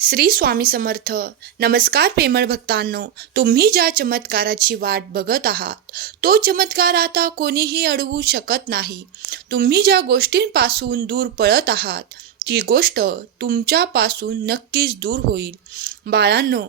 श्री स्वामी समर्थ. नमस्कार प्रेमळ भक्तांनो तुम्ही ज्या चमत्काराची वाट बघत आहात तो चमत्कार आता कोणीही अडवू शकत नाही. तुम्ही ज्या गोष्टींपासून दूर पळत आहात ती गोष्ट तुमच्यापासून नक्कीच दूर होईल. बाळांनो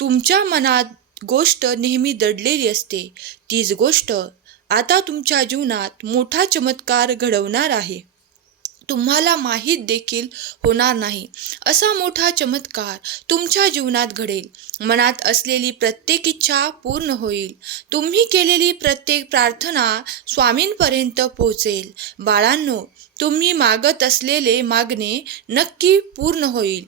तुमच्या मनात गोष्ट नेहमी दडलेली असते. तीच गोष्ट आता तुमच्या जीवनात मोठा चमत्कार घडवणार आहे. तुम्हाला माहीत देखील होणार नाही. असा मोठा चमत्कार तुमच्या जीवनात घडेल. मनात असलेली प्रत्येक इच्छा पूर्ण होईल. तुम्ही केलेली प्रत्येक प्रार्थना स्वामींपर्यंत पोहोचेल. बाळांनो तुम्ही मागत असलेले मागणे नक्की पूर्ण होईल.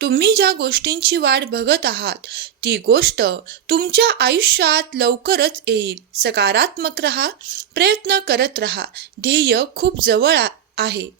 तुम्ही ज्या गोष्टींची वाट बघत आहात ती गोष्ट तुमच्या आयुष्यात लवकरच येईल. सकारात्मक रहा प्रयत्न करत रहा. ध्येय खूप जवळ आहे.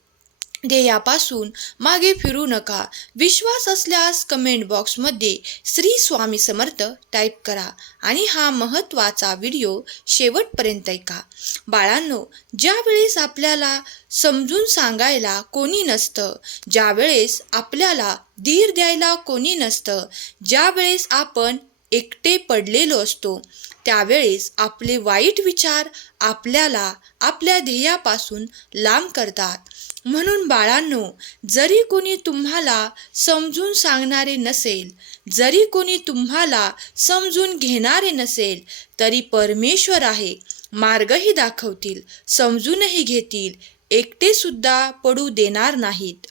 ध्येयापासून मागे फिरू नका. विश्वास असल्यास कमेंट बॉक्समध्ये श्री स्वामी समर्थ टाईप करा आणि हा महत्त्वाचा व्हिडिओ शेवटपर्यंत ऐका. बाळांनो ज्यावेळेस आपल्याला समजून सांगायला कोणी नसतं ज्यावेळेस आपल्याला धीर द्यायला कोणी नसतं ज्यावेळेस आपण एकटे पडलेलो असतो त्यावेळेस आपले वाईट विचार आपल्याला आपल्या ध्येयापासून लांब करतात. म्हणून बाळांनो जरी कोणी तुम्हाला समजून सांगणारे नसेल जरी कोणी तुम्हाला समजून घेणारे नसेल तरी परमेश्वर आहे मार्गही दाखवतील समजूनही घेतील एकटे सुद्धा पडू देणार नाहीत.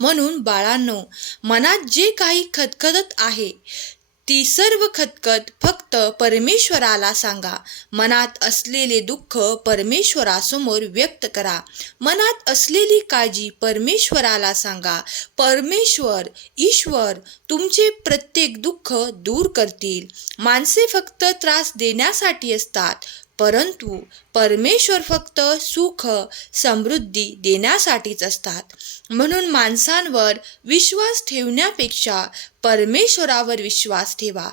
म्हणून बाळांनो मनात जे काही खदखदत आहे ती सर्व खतखत फक्त परमेश्वराला सांगा. मनात असलेले दुःख परमेश्वरासमोर व्यक्त करा. मनात असलेली काळजी परमेश्वराला सांगा. परमेश्वर ईश्वर तुमचे प्रत्येक दुःख दूर करतील. माणसे फक्त त्रास देण्यासाठी असतात. परंतु परमेश्वर फक्त सुख समृद्धी देण्यासाठीच असतात. म्हणून माणसांवर विश्वास ठेवण्यापेक्षा परमेश्वरावर विश्वास ठेवा.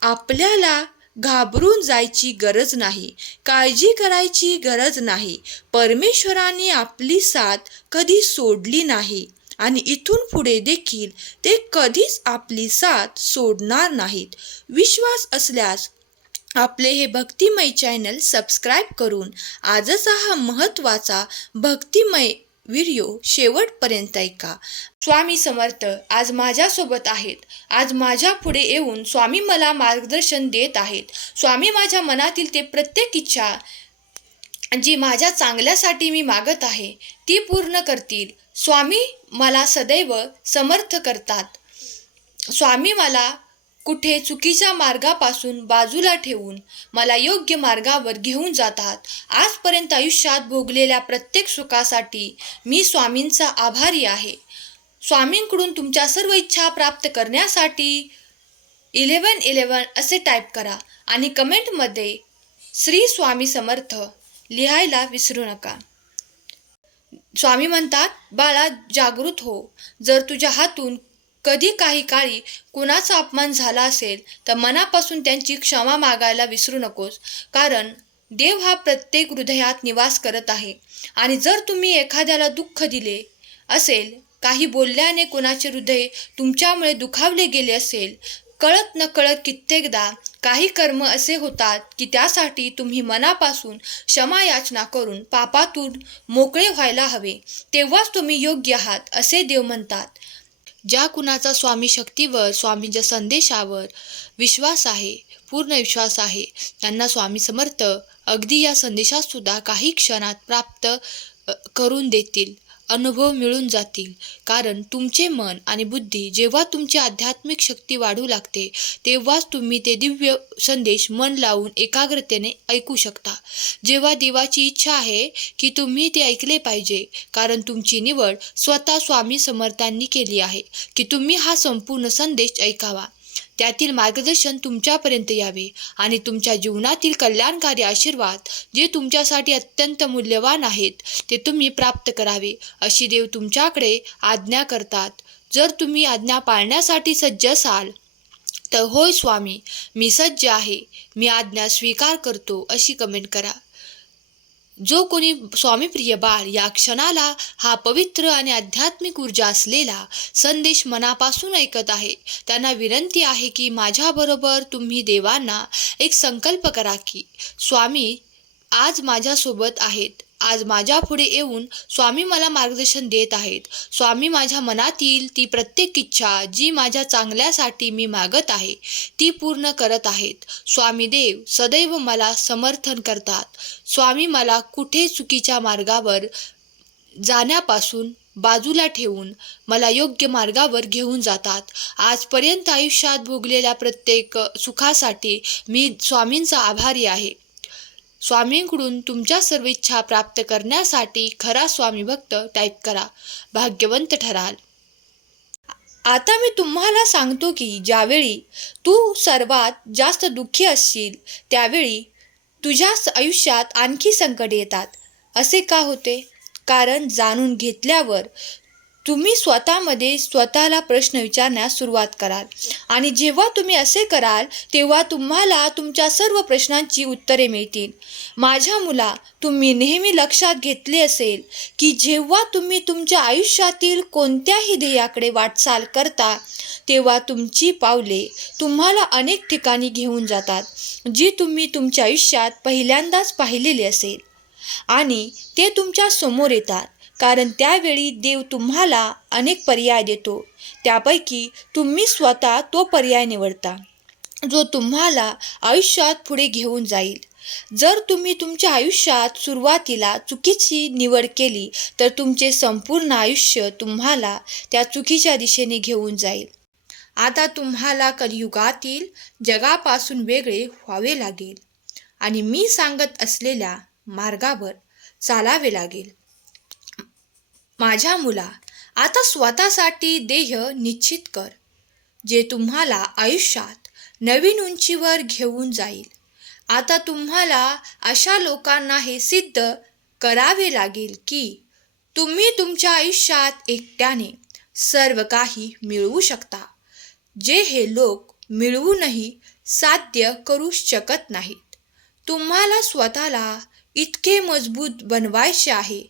आपल्याला घाबरून जायची गरज नाही. काळजी करायची गरज नाही. परमेश्वराने आपली साथ कधी सोडली नाही आणि इथून पुढे देखील ते कधीच आपली साथ सोडणार नाहीत. विश्वास असल्यास आपले हे भक्तिमय चॅनल सबस्क्राईब करून आजचा हा महत्त्वाचा भक्तिमय व्हिडिओ शेवटपर्यंत ऐका. स्वामी समर्थ आज माझ्यासोबत आहेत. आज माझ्या पुढे येऊन स्वामी मला मार्गदर्शन देत आहेत. स्वामी माझ्या मनातील ते प्रत्येक इच्छा जी माझ्या चांगल्यासाठी मी मागत आहे ती पूर्ण करतील. स्वामी मला सदैव समर्थ करतात. स्वामी मला कुठे चुकीच्या मार्गापासून बाजूला ठेवून मला योग्य मार्गावर घेऊन जातात. आजपर्यंत आयुष्यात भोगलेल्या प्रत्येक सुखासाठी मी स्वामींचा आभारी आहे. स्वामींकडून तुमच्या सर्व इच्छा प्राप्त करण्यासाठी इलेवन इलेवन असे टाईप करा आणि कमेंटमध्ये श्री स्वामी समर्थ लिहायला विसरू नका. स्वामी म्हणतात बाळा जागृत हो. जर तुझ्या हातून कधी काही काळी कुणाचा अपमान झाला असेल तर मनापासून त्यांची क्षमा मागायला विसरू नकोस. कारण देव हा प्रत्येक हृदयात निवास करत आहे. आणि जर तुम्ही एखाद्याला दुःख दिले असेल काही बोलल्याने कोणाचे हृदय तुमच्यामुळे दुखावले गेले असेल कळत न कळत कित्येकदा काही कर्म असे होतात की त्यासाठी तुम्ही मनापासून क्षमा याचना करून पापातून मोकळे व्हायला हवे. तेव्हाच तुम्ही योग्य आहात असे देव म्हणतात. ज्या कुणाचा स्वामी शक्तीवर स्वामींच्या संदेशावर विश्वास आहे पूर्ण विश्वास आहे त्यांना स्वामी समर्थ अगदी या संदेशात सुद्धा काही क्षणात प्राप्त करून देतील. अनुभव मिळून जातील. कारण तुमचे मन आणि बुद्धी जेव्हा तुमची आध्यात्मिक शक्ती वाढू लागते तेव्हाच तुम्ही ते दिव्य संदेश मन लावून एकाग्रतेने ऐकू शकता. जेव्हा देवाची इच्छा आहे की तुम्ही ते ऐकले पाहिजे कारण तुमची निवड स्वतः स्वामी समर्थांनी केली आहे की तुम्ही हा संपूर्ण संदेश ऐकावा. त्यातील मार्गदर्शन तुमच्यापर्यंत यावे आणि तुमच्या जीवनातील कल्याणकारी आशीर्वाद जे तुमच्यासाठी अत्यंत मूल्यवान आहेत ते तुम्ही प्राप्त करावे. अशी देव तुमच्याकडे आज्ञा करतात. जर तुम्ही आज्ञा पाळण्यासाठी सज्ज असाल तर होय स्वामी मी सज्ज आहे. मी आज्ञा स्वीकार करतो अशी कमेंट करा. जो कोणी स्वामीप्रिय बाळ या क्षणाला हा पवित्र आणि आध्यात्मिक ऊर्जा असलेला संदेश मनापासून ऐकत आहे त्यांना विनंती आहे की माझ्याबरोबर तुम्ही देवांना एक संकल्प करा की स्वामी आज माझ्यासोबत आहेत. आज माझ्या पुढे येऊन स्वामी मला मार्गदर्शन देत आहेत. स्वामी माझ्या मनातील ती प्रत्येक इच्छा जी माझ्या चांगल्यासाठी मी मागत आहे ती पूर्ण करत आहेत. स्वामी देव सदैव मला समर्थन करतात. स्वामी मला कुठे चुकीच्या मार्गावर जाण्यापासून बाजूला ठेवून मला योग्य मार्गावर घेऊन जातात. आजपर्यंत आयुष्यात भोगलेल्या प्रत्येक सुखासाठी मी स्वामींचा आभारी आहे. स्वामींकडून तुमच्या सर्व इच्छा प्राप्त करण्यासाठी खरा स्वामी भक्त टाईप करा. भाग्यवंत ठराल. आता मी तुम्हाला सांगतो की ज्यावेळी तू सर्वात जास्त दुःखी असशील त्यावेळी तुझ्या आयुष्यात आणखी संकट येतात. असे का होते? कारण जाणून घेतल्यावर तुम्ही स्वतःमध्ये स्वतःला प्रश्न विचारण्यास सुरुवात कराल. आणि जेव्हा तुम्ही असे कराल तेव्हा तुम्हाला तुमच्या सर्व प्रश्नांची उत्तरे मिळतील. माझ्या मुला तुम्ही नेहमी लक्षात घेतले असेल की जेव्हा तुम्ही तुमच्या आयुष्यातील कोणत्याही ध्येयाकडे वाटचाल करता तेव्हा तुमची पावले तुम्हाला अनेक ठिकाणी घेऊन जातात जी तुम्ही तुमच्या आयुष्यात पहिल्यांदाच पाहिलेली असेल. आणि ते तुमच्यासमोर येतात. कारण त्यावेळी देव तुम्हाला अनेक पर्याय देतो. त्यापैकी तुम्ही स्वतः तो पर्याय निवडता जो तुम्हाला आयुष्यात पुढे घेऊन जाईल. जर तुम्ही तुमच्या आयुष्यात सुरुवातीला चुकीची निवड केली तर तुमचे संपूर्ण आयुष्य तुम्हाला त्या चुकीच्या दिशेने घेऊन जाईल. आता तुम्हाला कलियुगातील जगापासून वेगळे व्हावे लागेल आणि मी सांगत असलेल्या मार्गावर चालावे लागेल. माझ्या मुला आता स्वतःसाठी देह निश्चित कर जे तुम्हाला आयुष्यात नवीन उंचीवर घेऊन जाईल. आता तुम्हाला अशा लोकांना हे सिद्ध करावे लागेल की तुम्ही तुमच्या आयुष्यात एकट्याने सर्व काही मिळवू शकता जे हे लोक मिळवूनही साध्य करू शकत नाहीत. तुम्हाला स्वतःला इतके मजबूत बनवायचे आहे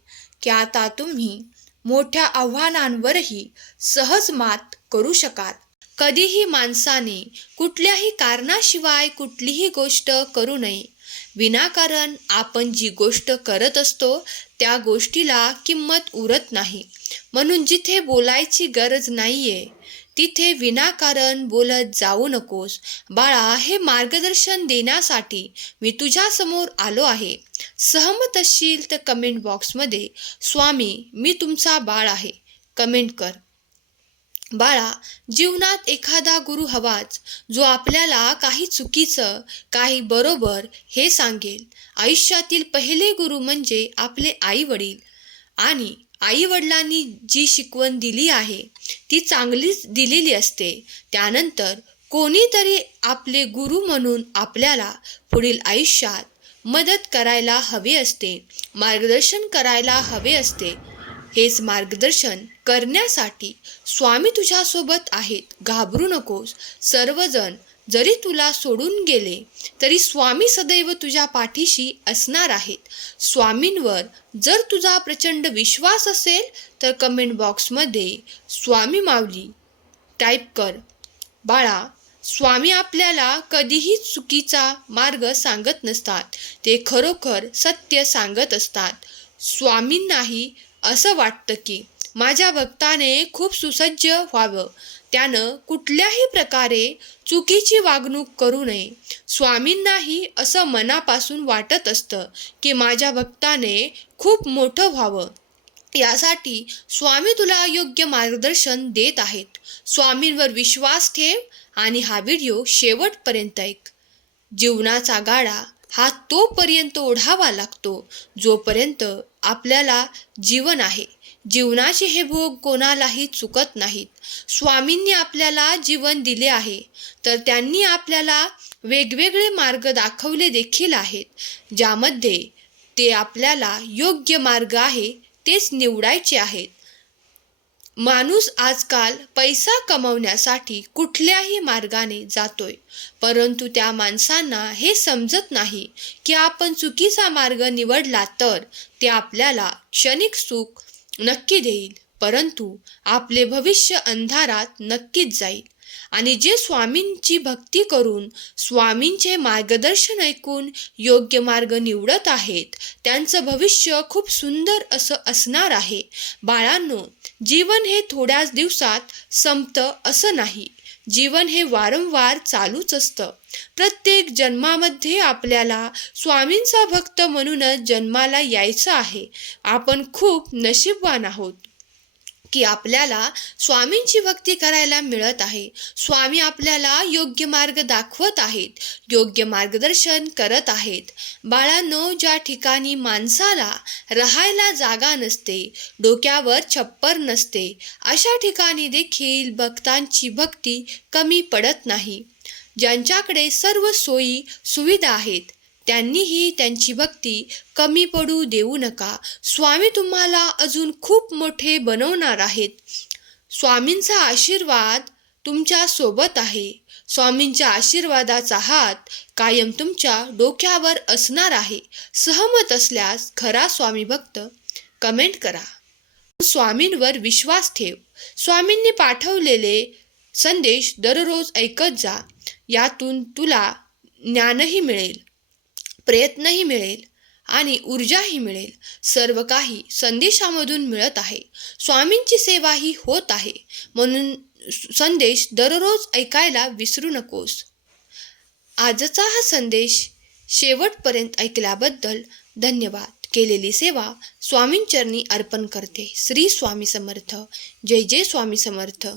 की आता तुम्ही मोठ्या आव्हानांवरही सहज मात करू शकाल. कधीही माणसाने कुठल्याही कारणाशिवाय कुठलीही गोष्ट करू नये. विनाकारण आपण जी गोष्ट करत असतो त्या गोष्टीला किंमत उरत नाही. म्हणून जिथे बोलायची गरज नाहीये तिथे विनाकारण बोलत जाऊ नकोस. बाळा हे मार्गदर्शन देण्यासाठी मी तुझ्यासमोर आलो आहे. सहमत असशील तर कमेंट बॉक्समध्ये स्वामी मी तुमचा बाळ आहे. कमेंट कर. बाळा जीवनात एखादा गुरु हवाच जो आपल्याला काही चुकीचं काही बरोबर हे सांगेल. आयुष्यातील पहिले गुरु म्हणजे आपले आई वडील आणि आई वडिलांनी जी शिकवण दिली आहे ती चांगलीच दिलेली असते. त्यानंतर कोणीतरी आपले गुरु म्हणून आपल्याला पुढील आयुष्यात मदत करायला हवे असते मार्गदर्शन करायला हवे असते. हेच मार्गदर्शन करण्यासाठी स्वामी तुझ्यासोबत आहेत. घाबरू नकोस. सर्वजण जरी तुला सोडून गेले तरी स्वामी सदैव तुझ्या पाठीशी असणार आहेत. स्वामींवर जर तुझा प्रचंड विश्वास असेल तर कमेंट बॉक्समध्ये स्वामी माऊली टाईप कर. बाळा स्वामी आपल्याला कधीही चुकीचा मार्ग सांगत नसतात. ते खरोखर सत्य सांगत असतात. स्वामींनाही असं वाटतं की माझ्या भक्ताने खूप सुसज्ज व्हावं. त्यानं कुठल्याही प्रकारे चुकीची वागणूक करू नये. स्वामींनाही असं मनापासून वाटत असतं की माझ्या भक्ताने खूप मोठं व्हावं. यासाठी स्वामी तुला योग्य मार्गदर्शन देत आहेत. स्वामींवर विश्वास ठेव आणि हा व्हिडिओ शेवटपर्यंत ऐक. जीवनाचा गाडा हा तोपर्यंत ओढावा लागतो जोपर्यंत आपल्याला जीवन आहे. जीवनाचे हे भोग कोणालाही चुकत नाहीत. स्वामींनी आपल्याला जीवन दिले आहे. तर त्यांनी आपल्याला वेगवेगळे मार्ग दाखवले देखील आहेत. ज्यामध्ये ते आपल्याला योग्य मार्ग आहे तेच निवडायचे आहेत. माणूस आजकाल पैसा कमवण्यासाठी कुठल्याही मार्गाने जातोय. परंतु त्या माणसांना हे समजत नाही की आपण चुकीचा मार्ग निवडला तर ते आपल्याला क्षणिक सुख नक्की देईल परंतु आपले भविष्य अंधारात नक्कीच जाईल. आणि जे स्वामींची भक्ती करून स्वामींचे मार्गदर्शन ऐकून योग्य मार्ग निवडत आहेत त्यांचं भविष्य खूप सुंदर असं असणार आहे. बाळांनो जीवन हे थोड्याच दिवसात संपतं असं नाही. जीवन हे वारंवार चालूच असतं. प्रत्येक जन्मामध्ये आपल्याला स्वामींचा भक्त म्हणूनच जन्माला यायचं आहे. आपण खूप नशीबवान आहोत. की आपल्याला स्वामींची भक्ती करायला मिळत आहे. स्वामी आपल्याला योग्य मार्ग दाखवत आहेत योग्य मार्गदर्शन करत आहेत. बाळांनो ज्या ठिकाणी माणसाला राहायला जागा नसते डोक्यावर छप्पर नसते अशा ठिकाणी देखील भक्तांची भक्ती कमी पडत नाही. ज्यांच्याकडे सर्व सोयी सुविधा आहेत त्यांनीही त्यांची भक्ती कमी पडू देऊ नका. स्वामी तुम्हाला अजून खूप मोठे बनवणार आहेत. स्वामींचा आशीर्वाद तुमच्यासोबत आहे. स्वामींच्या आशीर्वादाचा हात कायम तुमच्या डोक्यावर असणार आहे. सहमत असल्यास खरा स्वामी भक्त कमेंट करा. स्वामींवर विश्वास ठेव. स्वामींनी पाठवलेले संदेश दररोज ऐकत जा. यातून तुला ज्ञानही मिळेल. प्रयत्नही मिळेल आणि ऊर्जाही मिळेल. सर्व काही संदेशामधून मिळत आहे. स्वामींची सेवाही होत आहे. म्हणून संदेश दररोज ऐकायला विसरू नकोस. आजचा हा संदेश शेवटपर्यंत ऐकल्याबद्दल धन्यवाद. केलेली सेवा स्वामींचरणी अर्पण करते. श्री स्वामी समर्थ. जय जय स्वामी समर्थ.